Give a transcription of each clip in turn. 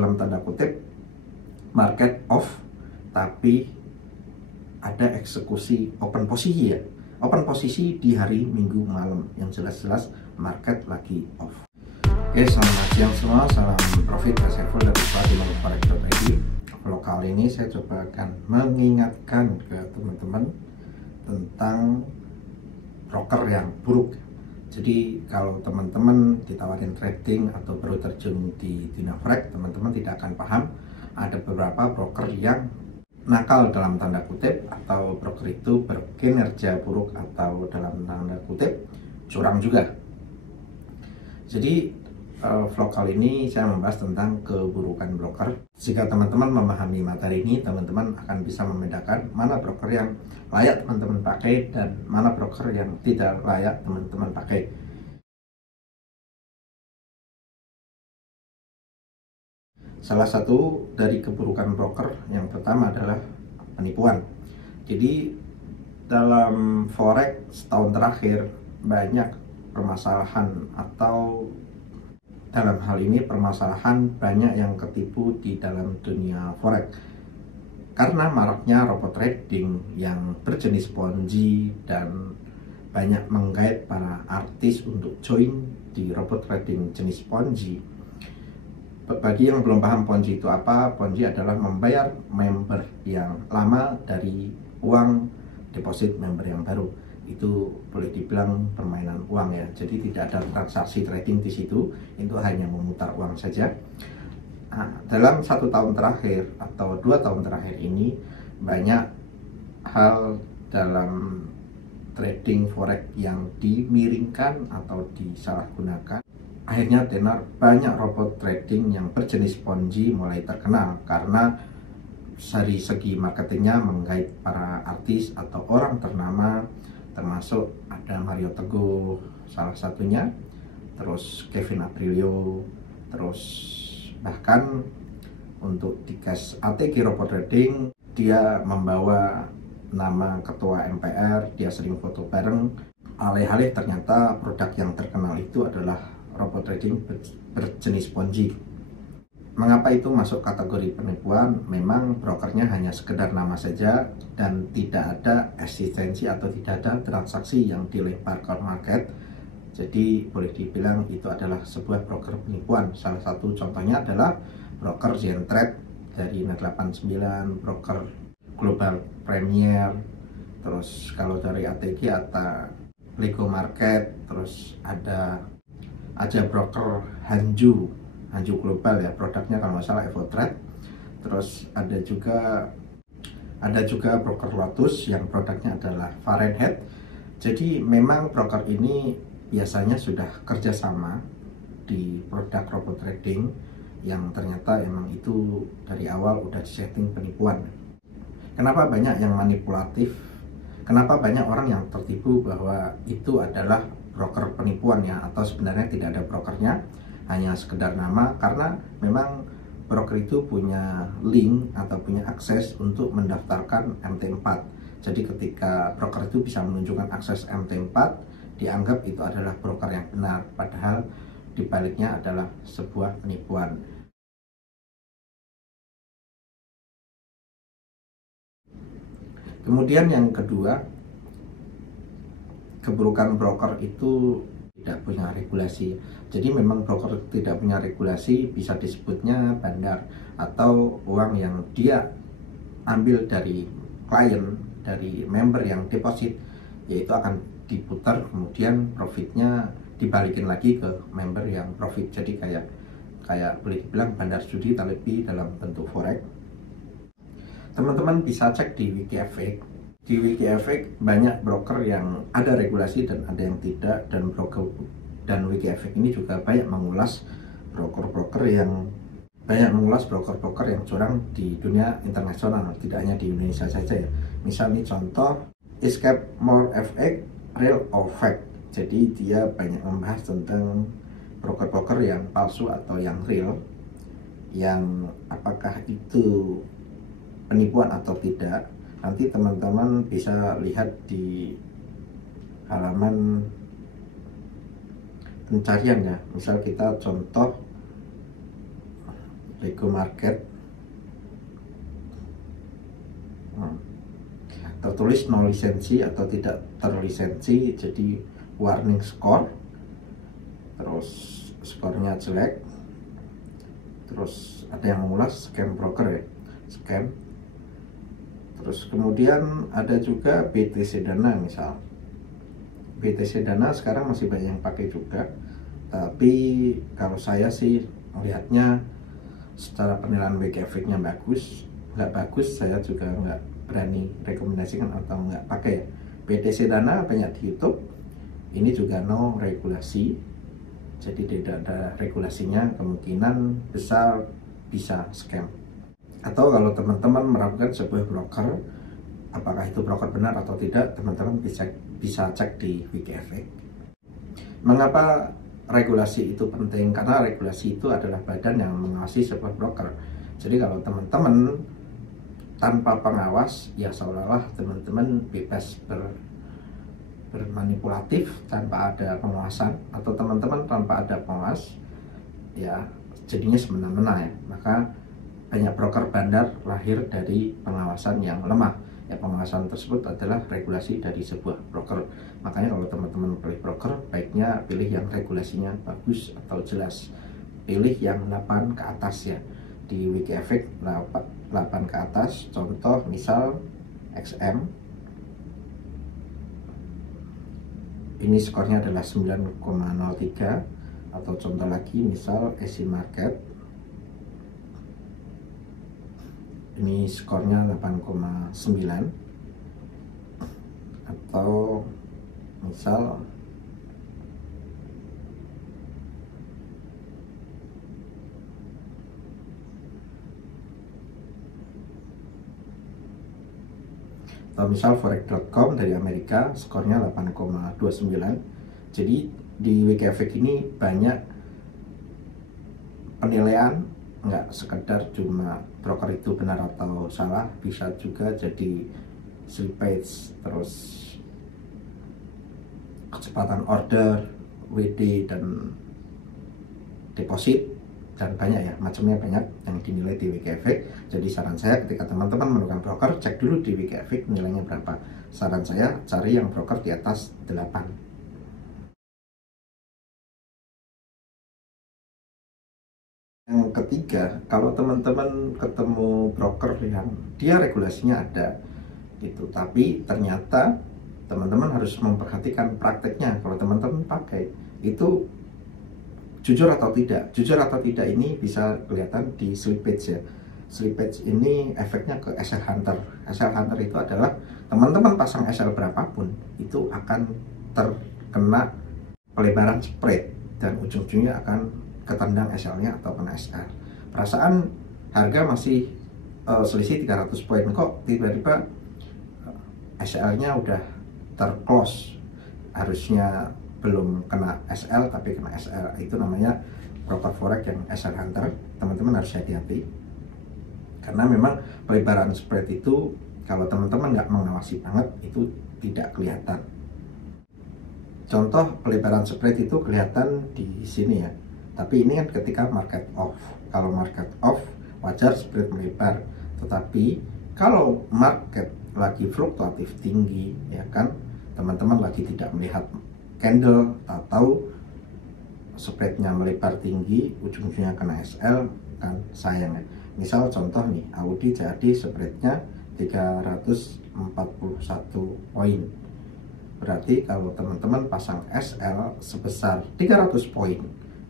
dalam tanda kutip market off, tapi ada eksekusi open posisi ya. Open posisi di hari Minggu malam, yang jelas-jelas market lagi off. Oke, selamat siang semua, salam profit Saiful dari Forex.id. Vlog kali ini saya coba akan mengingatkan ke teman-teman tentang broker yang buruk. Jadi kalau teman-teman ditawarin trading atau baru terjun di dunia forex, teman-teman tidak akan paham ada beberapa broker yang nakal dalam tanda kutip, atau broker itu berkinerja buruk atau dalam tanda kutip curang juga. Jadi vlog kali ini saya membahas tentang keburukan broker. Jika teman-teman memahami materi ini, teman-teman akan bisa membedakan mana broker yang layak teman-teman pakai dan mana broker yang tidak layak teman-teman pakai. Salah satu dari keburukan broker yang pertama adalah penipuan. Jadi dalam forex setahun terakhir banyak permasalahan, atau dalam hal ini permasalahan banyak yang ketipu di dalam dunia forex karena maraknya robot trading yang berjenis ponzi dan banyak menggait para artis untuk join di robot trading jenis ponzi. Bagi yang belum paham ponzi itu apa, ponzi adalah membayar member yang lama dari uang deposit member yang baru. Itu boleh dibilang permainan uang ya. Jadi tidak ada transaksi trading di situ, itu hanya memutar uang saja. Nah, dalam 1 tahun terakhir atau 2 tahun terakhir ini banyak hal dalam trading forex yang dimiringkan atau disalahgunakan. Akhirnya tenar banyak robot trading yang berjenis ponzi mulai terkenal karena dari segi marketingnya menggait para artis atau orang ternama, termasuk ada Mario Teguh salah satunya, terus Kevin Aprilio, terus bahkan untuk di cash ATG robot trading dia membawa nama ketua MPR, dia sering foto bareng. Alih-alih ternyata produk yang terkenal itu adalah robot trading berjenis ponzi. Mengapa itu masuk kategori penipuan? Memang brokernya hanya sekedar nama saja dan tidak ada eksistensi atau tidak ada transaksi yang dilempar ke market. Jadi boleh dibilang itu adalah sebuah broker penipuan. Salah satu contohnya adalah broker Zentrade dari Net89, broker Global Premier, terus kalau dari ATG atau Lego Market, terus ada broker Hanju Global ya, produknya kalau nggak salah EvoTrade. Terus ada juga broker Lotus yang produknya adalah Fahrenheit. Jadi memang broker ini biasanya sudah kerjasama di produk robot trading yang ternyata emang itu dari awal udah disetting penipuan. Kenapa banyak yang manipulatif? Kenapa banyak orang yang tertipu bahwa itu adalah broker penipuan ya, atau sebenarnya tidak ada brokernya, hanya sekedar nama? Karena memang broker itu punya link atau punya akses untuk mendaftarkan MT4. Jadi ketika broker itu bisa menunjukkan akses MT4, dianggap itu adalah broker yang benar, padahal dibaliknya adalah sebuah penipuan. Kemudian yang kedua, keburukan broker itu tidak punya regulasi. Jadi memang broker tidak punya regulasi bisa disebutnya bandar, atau uang yang dia ambil dari klien, dari member yang deposit, yaitu akan diputar, kemudian profitnya dibalikin lagi ke member yang profit. Jadi kayak boleh dibilang bandar judi tapi dalam bentuk forex. Teman-teman bisa cek di WikiFX. Di WikiFX banyak broker yang ada regulasi dan ada yang tidak, dan WikiFX ini juga banyak mengulas broker-broker yang curang di dunia internasional, tidak hanya di Indonesia saja ya. Misalnya contoh Escape More FX, Real or Fake. Jadi dia banyak membahas tentang broker-broker yang palsu atau yang real, yang apakah itu penipuan atau tidak. Nanti teman-teman bisa lihat di halaman pencarian ya. Misal kita contoh Lego Market, tertulis no lisensi atau tidak terlisensi, jadi warning score, terus skornya jelek, terus ada yang mengulas scam broker ya, scam. Terus kemudian ada juga BTC Dana, misal BTC Dana sekarang masih banyak yang pakai juga, tapi kalau saya sih melihatnya secara penilaian WKFX-nya bagus, nggak bagus saya juga nggak berani rekomendasikan atau nggak pakai ya. BTC Dana banyak di YouTube, ini juga no regulasi, jadi tidak ada regulasinya, kemungkinan besar bisa scam. Atau kalau teman-teman meragukan sebuah broker, apakah itu broker benar atau tidak, teman-teman bisa cek di WKFX. Mengapa regulasi itu penting? Karena regulasi itu adalah badan yang mengawasi sebuah broker. Jadi kalau teman-teman tanpa pengawas, ya seolah-olah teman-teman bebas bermanipulatif tanpa ada pengawasan, atau teman-teman tanpa ada pengawas, ya jadinya semena-mena ya. Maka banyak broker bandar lahir dari pengawasan yang lemah. Ya, pengawasan tersebut adalah regulasi dari sebuah broker. Makanya kalau teman-teman pilih broker, baiknya pilih yang regulasinya bagus atau jelas. Pilih yang 8 ke atas ya. Di WKFX 8 ke atas, contoh misal XM, ini skornya adalah 9,03, atau contoh lagi misal Asia Market, ini skornya 8,9, atau misal forex.com dari Amerika, skornya 8,29. Jadi di WKFX ini banyak penilaian, nggak sekedar cuma broker itu benar atau salah, bisa juga jadi slippage, terus kecepatan order, WD, dan deposit, dan banyak ya, macamnya banyak yang dinilai di WKFX. Jadi saran saya ketika teman-teman menemukan broker, cek dulu di WKFX nilainya berapa. Saran saya cari yang broker di atas 8. Yang ketiga, kalau teman-teman ketemu broker yang dia regulasinya ada gitu, tapi ternyata teman-teman harus memperhatikan prakteknya. Kalau teman-teman pakai itu jujur atau tidak. Jujur atau tidak ini bisa kelihatan di slippage ya. Slippage ini efeknya ke SL Hunter. SL Hunter itu adalah teman-teman pasang SL berapapun itu akan terkena pelebaran spread, dan ujung-ujungnya akan ketendang SL-nya atau kena SL. Perasaan harga masih selisih 300 poin, kok tiba-tiba SL-nya udah terclose, harusnya belum kena SL tapi kena SL. Itu namanya broker forex yang SL Hunter. Teman-teman harus hati-hati, karena memang pelebaran spread itu kalau teman-teman nggak mengawasi banget itu tidak kelihatan. Contoh pelebaran spread itu kelihatan di sini ya, tapi ini kan ketika market off. Kalau market off wajar spread melebar, tetapi kalau market lagi fluktuatif tinggi ya kan, teman-teman lagi tidak melihat candle, tahu spreadnya melebar tinggi, ujung-ujungnya kena SL, kan sayang ya. Misal contoh nih, Audi jadi spreadnya 341 poin. Berarti kalau teman-teman pasang SL sebesar 300 poin,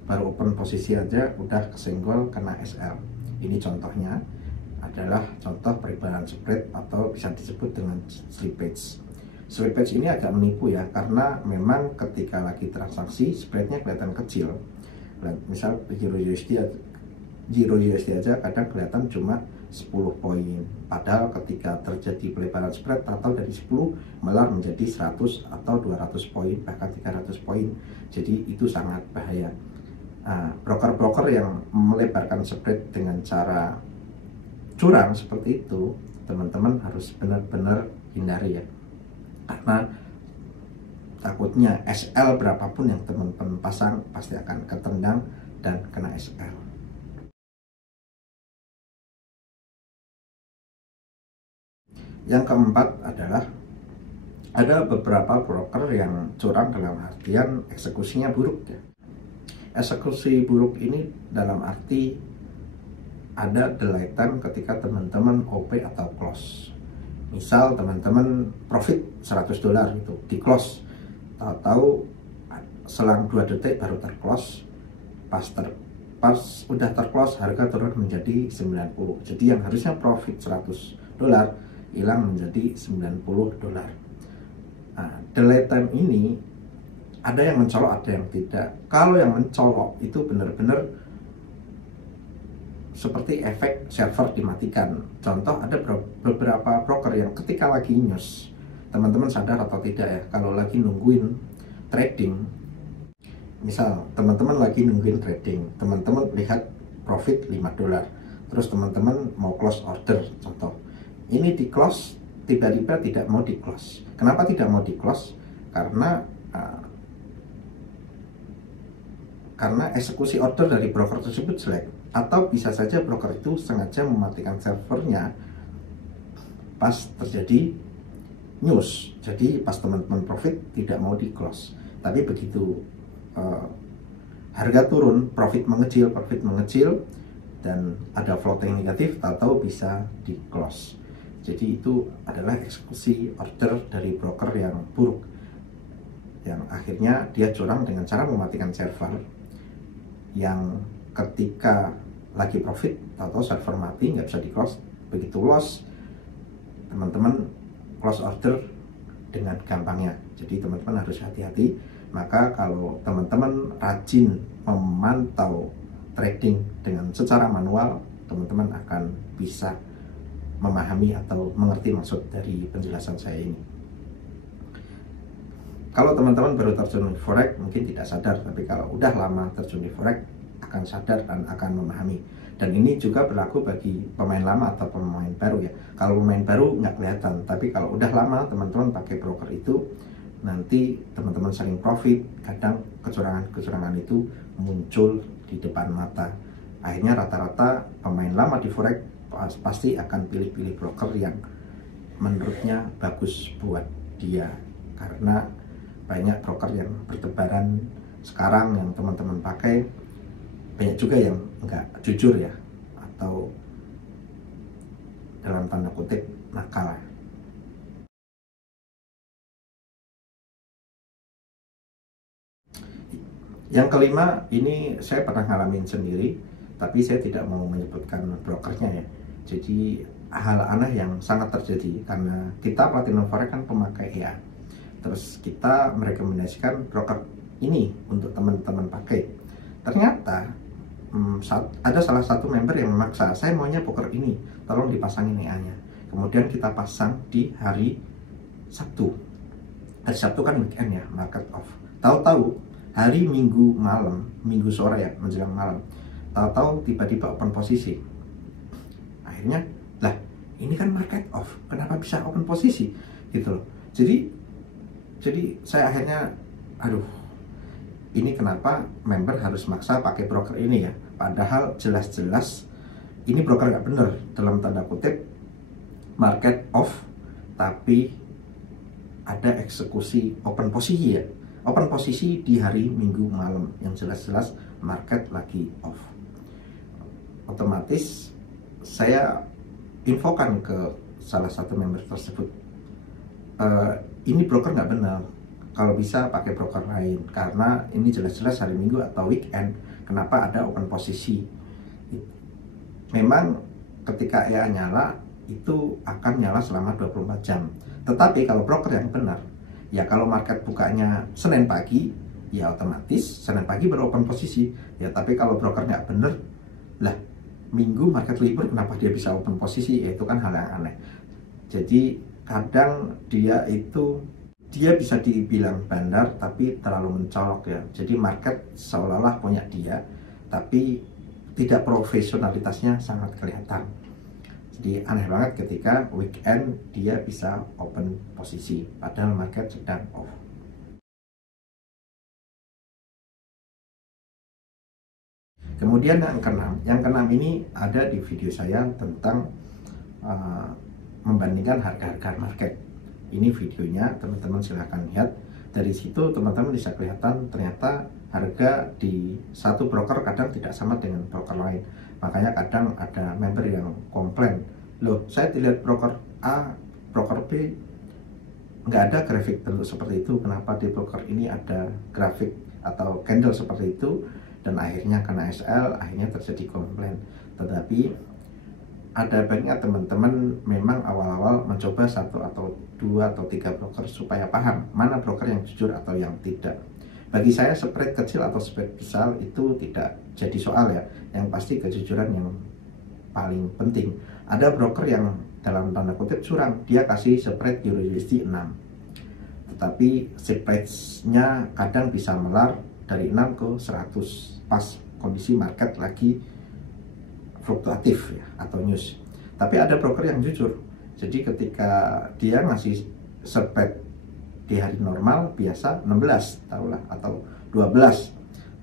baru open posisi aja udah kesenggol kena SL. Ini contohnya adalah contoh perebaran spread atau bisa disebut dengan slippage. Slippage ini agak menipu ya, karena memang ketika lagi transaksi spreadnya kelihatan kecil. Misal Euro USD aja kadang kelihatan cuma 10 poin, padahal ketika terjadi pelebaran spread atau dari 10 melar menjadi 100 atau 200 poin, bahkan 300 poin. Jadi itu sangat bahaya. Broker-broker yang melebarkan spread dengan cara curang seperti itu, teman-teman harus benar-benar hindari ya, karena takutnya SL berapapun yang teman-teman pasang pasti akan ketendang dan kena SL. Yang keempat adalah ada beberapa broker yang curang dalam artian eksekusinya buruk ya. Eksekusi buruk ini dalam arti ada delay time ketika teman-teman OP atau close. Misal teman-teman profit $100 gitu, di close, tahu-tahu selang 2 detik baru terclose. Pas udah terclose harga turun menjadi 90. Jadi yang harusnya profit $100 hilang menjadi $90. Nah, delay time ini ada yang mencolok, ada yang tidak. Kalau yang mencolok itu benar-benar seperti efek server dimatikan. Contoh, ada beberapa broker yang ketika lagi news, teman-teman sadar atau tidak ya, kalau lagi nungguin trading, misal teman-teman lagi nungguin trading, teman-teman lihat profit $5, terus teman-teman mau close order, contoh ini di close, tiba-tiba tidak mau di close. Kenapa tidak mau di close? Karena eksekusi order dari broker tersebut jelek, atau bisa saja broker itu sengaja mematikan servernya pas terjadi news. Jadi pas teman-teman profit tidak mau di close, tapi begitu harga turun, profit mengecil, dan ada floating negatif, tahu-tahu bisa di close. Jadi itu adalah eksekusi order dari broker yang buruk, yang akhirnya dia curang dengan cara mematikan server, yang ketika lagi profit atau server mati nggak bisa di close, begitu loss teman-teman close order dengan gampangnya. Jadi teman-teman harus hati-hati. Maka kalau teman-teman rajin memantau trading dengan secara manual, teman-teman akan bisa memahami atau mengerti maksud dari penjelasan saya ini. Kalau teman-teman baru terjun di forex mungkin tidak sadar, tapi kalau udah lama terjun di forex akan sadar dan akan memahami. Dan ini juga berlaku bagi pemain lama atau pemain baru ya. Kalau pemain baru nggak kelihatan, tapi kalau udah lama teman-teman pakai broker itu, nanti teman-teman sering profit, kadang kecurangan itu muncul di depan mata. Akhirnya rata-rata pemain lama di forex pasti akan pilih-pilih broker yang menurutnya bagus buat dia, karena banyak broker yang bertebaran sekarang yang teman-teman pakai, banyak juga yang nggak jujur ya, atau dalam tanda kutip nakal. Yang kelima, ini saya pernah ngalamin sendiri, tapi saya tidak mau menyebutkan brokernya ya. Jadi hal aneh yang sangat terjadi, karena kita Platinum Forex kan pemakai ya. Terus kita merekomendasikan broker ini untuk teman-teman pakai. Ternyata ada salah satu member yang memaksa, saya maunya broker ini, tolong dipasangin EA-nya. Kemudian kita pasang di hari Sabtu. Hari Sabtu kan weekend ya, market off. Tahu-tahu hari Minggu malam, Minggu sore ya, menjelang malam, tahu-tahu tiba-tiba open posisi. Akhirnya, lah ini kan market off, kenapa bisa open posisi gitu loh. Jadi saya akhirnya, aduh, ini kenapa member harus maksa pakai broker ini ya, padahal jelas-jelas ini broker nggak bener, dalam tanda kutip market off, tapi ada eksekusi open posisi ya, open posisi di hari Minggu malam yang jelas-jelas market lagi off. Otomatis saya infokan ke salah satu member tersebut, ini broker nggak benar, kalau bisa pakai broker lain, karena ini jelas-jelas hari Minggu atau weekend, kenapa ada open posisi. Memang ketika EA nyala itu akan nyala selama 24 jam, tetapi kalau broker yang benar ya, kalau market bukanya Senin pagi ya otomatis Senin pagi baru open posisi ya. Tapi kalau broker nggak bener, lah Minggu market libur kenapa dia bisa open posisi ya, itu kan hal yang aneh. Jadi kadang dia bisa dibilang bandar tapi terlalu mencolok ya. Jadi market seolah-olah punya dia, tapi tidak profesionalitasnya sangat kelihatan. Jadi aneh banget ketika weekend dia bisa open posisi padahal market sedang off. Kemudian yang keenam ini ada di video saya tentang membandingkan harga-harga market. Ini videonya, teman-teman silahkan lihat. Dari situ teman-teman bisa kelihatan ternyata harga di satu broker kadang tidak sama dengan broker lain. Makanya kadang ada member yang komplain, loh saya dilihat broker A, broker B nggak ada grafik bentuk seperti itu, kenapa di broker ini ada grafik atau candle seperti itu, dan akhirnya kena SL, akhirnya terjadi komplain. Tetapi ada baiknya teman-teman memang awal-awal mencoba 1 atau 2 atau 3 broker supaya paham mana broker yang jujur atau yang tidak. Bagi saya spread kecil atau spread besar itu tidak jadi soal ya, yang pasti kejujuran yang paling penting. Ada broker yang dalam tanda kutip curang, dia kasih spread Euro USD 6, tetapi spreadnya kadang bisa melar dari 6 ke 100 pas kondisi market lagi fluktuatif ya, atau news. Tapi ada broker yang jujur, jadi ketika dia ngasih spread di hari normal biasa 16 taruhlah atau 12,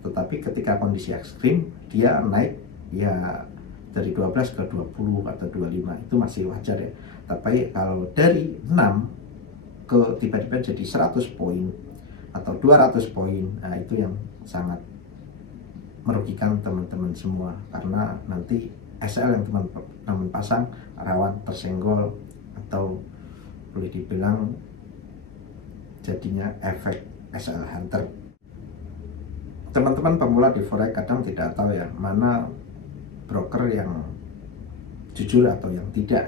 tetapi ketika kondisi ekstrim dia naik ya dari 12 ke 20 atau 25, itu masih wajar ya. Tapi kalau dari 6 ke tiba-tiba jadi 100 poin atau 200 poin, nah itu yang sangat merugikan teman-teman semua, karena nanti SL yang teman-teman pasang rawan tersenggol atau boleh dibilang jadinya efek SL hunter. Teman-teman pemula di forex kadang tidak tahu ya mana broker yang jujur atau yang tidak.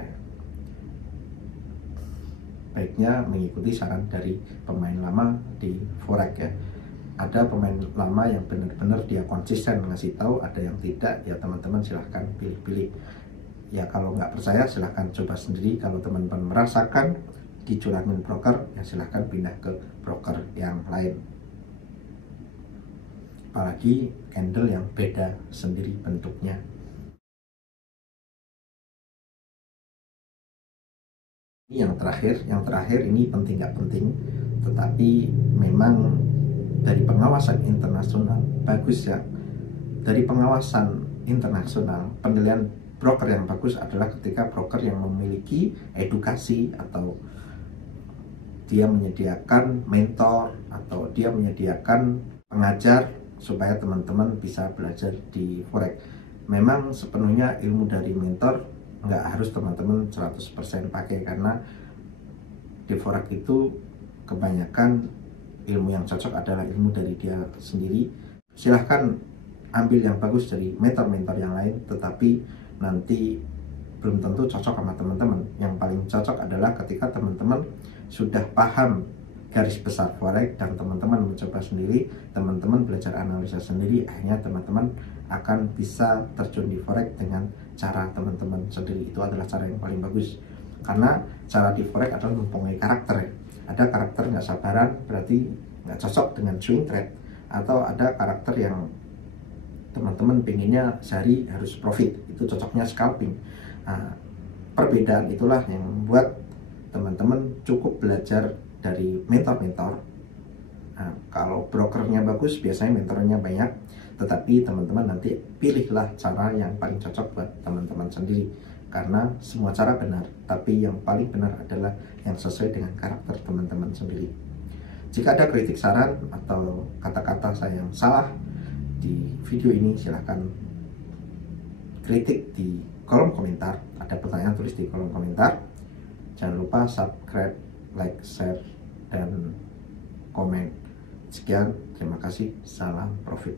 Baiknya mengikuti saran dari pemain lama di forex ya. Ada pemain lama yang benar-benar dia konsisten ngasih tahu, ada yang tidak, ya teman-teman silahkan pilih-pilih. Ya kalau nggak percaya silahkan coba sendiri. Kalau teman-teman merasakan dicurangin broker, ya silahkan pindah ke broker yang lain. Apalagi candle yang beda sendiri bentuknya. Yang terakhir ini penting nggak penting, tetapi memang dari pengawasan internasional bagus ya. Dari pengawasan internasional, penilaian broker yang bagus adalah ketika broker yang memiliki edukasi atau dia menyediakan mentor atau dia menyediakan pengajar supaya teman-teman bisa belajar di forex. Memang sepenuhnya ilmu dari mentor nggak harus teman-teman 100% pakai, karena di forex itu kebanyakan ilmu yang cocok adalah ilmu dari dia sendiri. Silahkan ambil yang bagus dari mentor-mentor yang lain, tetapi nanti belum tentu cocok sama teman-teman. Yang paling cocok adalah ketika teman-teman sudah paham garis besar forex dan teman-teman mencoba sendiri, teman-teman belajar analisa sendiri, akhirnya teman-teman akan bisa terjun di forex dengan cara teman-teman sendiri. Itu adalah cara yang paling bagus, karena cara di forex adalah mempengaruhi karakter ya. Ada karakter nggak sabaran, berarti nggak cocok dengan swing trade. Atau ada karakter yang teman-teman pengennya sehari harus profit, itu cocoknya scalping. Nah, perbedaan itulah yang membuat teman-teman cukup belajar dari mentor-mentor. Nah, kalau brokernya bagus, biasanya mentornya banyak, tetapi teman-teman nanti pilihlah cara yang paling cocok buat teman-teman sendiri, karena semua cara benar, tapi yang paling benar adalah yang sesuai dengan karakter teman-teman sendiri. Jika ada kritik, saran, atau kata-kata saya yang salah di video ini, silahkan kritik di kolom komentar. Ada pertanyaan, tulis di kolom komentar. Jangan lupa subscribe, like, share, dan komen. Sekian, terima kasih, salam profit.